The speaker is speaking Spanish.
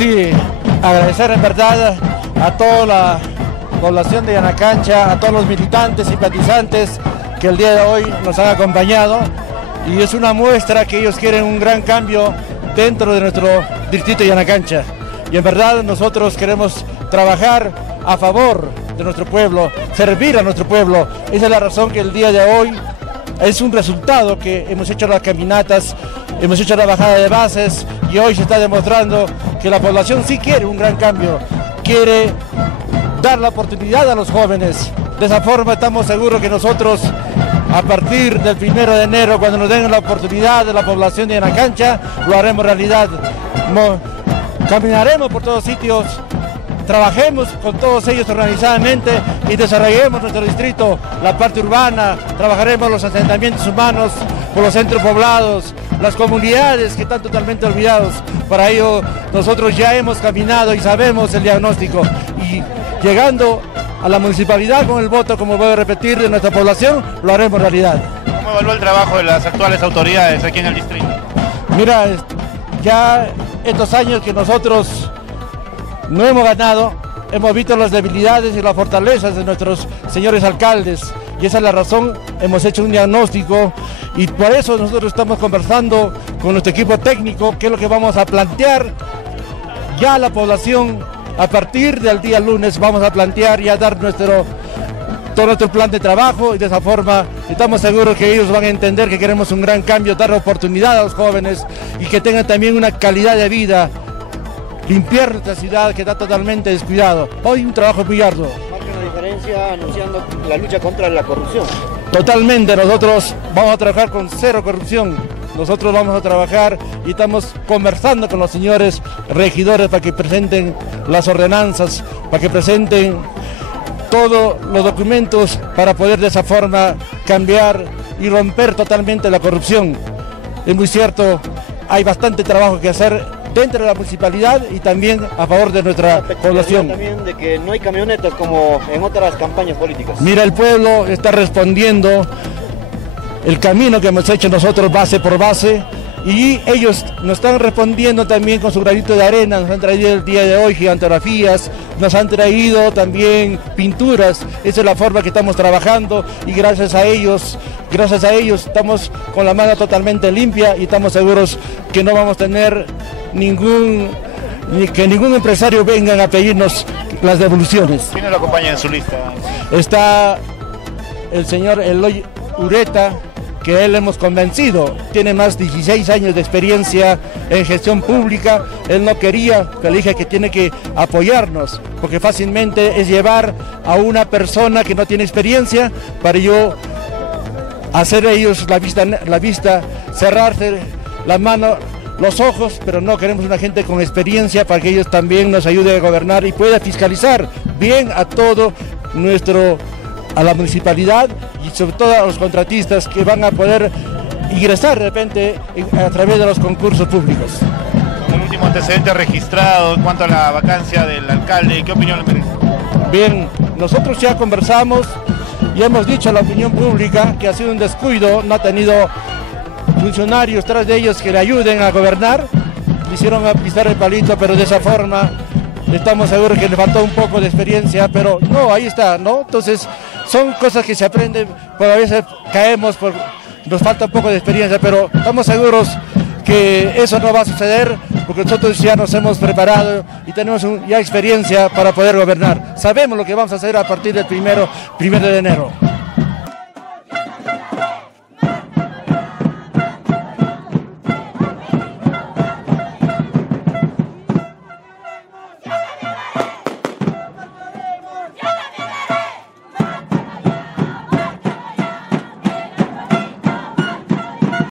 Sí, agradecer en verdad a toda la población de Yanacancha, a todos los militantes, simpatizantes que el día de hoy nos han acompañado, y es una muestra que ellos quieren un gran cambio dentro de nuestro distrito de Yanacancha, y en verdad nosotros queremos trabajar a favor de nuestro pueblo, servir a nuestro pueblo. Esa es la razón que el día de hoy es un resultado que hemos hecho las caminatas, hemos hecho la bajada de bases, y hoy se está demostrando que la población sí quiere un gran cambio, quiere dar la oportunidad a los jóvenes. De esa forma estamos seguros que nosotros, a partir del 1 de enero, cuando nos den la oportunidad de la población de Yanacancha, lo haremos realidad. Caminaremos por todos sitios, trabajemos con todos ellos organizadamente y desarrollemos nuestro distrito, la parte urbana, trabajaremos los asentamientos humanos, por los centros poblados, las comunidades que están totalmente olvidados. Para ello nosotros ya hemos caminado y sabemos el diagnóstico, y llegando a la municipalidad con el voto, como voy a repetir, de nuestra población, lo haremos realidad. ¿Cómo evalúa el trabajo de las actuales autoridades aquí en el distrito? Mira, ya estos años que nosotros no hemos ganado, hemos visto las debilidades y las fortalezas de nuestros señores alcaldes, y esa es la razón, hemos hecho un diagnóstico, y por eso nosotros estamos conversando con nuestro equipo técnico qué es lo que vamos a plantear ya a la población. A partir del día lunes vamos a plantear y a dar todo nuestro plan de trabajo, y de esa forma estamos seguros que ellos van a entender que queremos un gran cambio, dar oportunidad a los jóvenes y que tengan también una calidad de vida, limpiar nuestra ciudad que está totalmente descuidado. Hoy un trabajo muy arduo. Marca una diferencia anunciando la lucha contra la corrupción. Totalmente, nosotros vamos a trabajar con cero corrupción. Nosotros vamos a trabajar y estamos conversando con los señores regidores para que presenten las ordenanzas, para que presenten todos los documentos para poder de esa forma cambiar y romper totalmente la corrupción. Es muy cierto, hay bastante trabajo que hacer dentro de la municipalidad y también a favor de nuestra población. También de que no hay camionetas como en otras campañas políticas. Mira, el pueblo está respondiendo el camino que hemos hecho nosotros base por base, y ellos nos están respondiendo también con su granito de arena. Nos han traído el día de hoy gigantografías, nos han traído también pinturas. Esa es la forma que estamos trabajando, y gracias a ellos estamos con la mano totalmente limpia, y estamos seguros que no vamos a tener ningún empresario venga a pedirnos las devoluciones. ¿Quién lo acompaña en su lista? Está el señor Eloy Ureta, que él hemos convencido, tiene más de 16 años de experiencia en gestión pública. Él no quería, pero le dije que tiene que apoyarnos, porque fácilmente es llevar a una persona que no tiene experiencia para yo hacer ellos la vista, cerrarse la mano, los ojos, pero no, queremos una gente con experiencia para que ellos también nos ayuden a gobernar y pueda fiscalizar bien a todo a la municipalidad, y sobre todo a los contratistas que van a poder ingresar de repente a través de los concursos públicos. El último antecedente registrado en cuanto a la vacancia del alcalde, ¿qué opinión le merece? Bien, nosotros ya conversamos y hemos dicho a la opinión pública que ha sido un descuido, no ha tenido funcionarios tras de ellos que le ayuden a gobernar, le hicieron a pisar el palito, pero de esa forma estamos seguros que le faltó un poco de experiencia, pero no, ahí está, ¿no? Entonces son cosas que se aprenden, pero a veces caemos, nos falta un poco de experiencia, pero estamos seguros que eso no va a suceder, porque nosotros ya nos hemos preparado y tenemos ya experiencia para poder gobernar. Sabemos lo que vamos a hacer a partir del 1 de enero.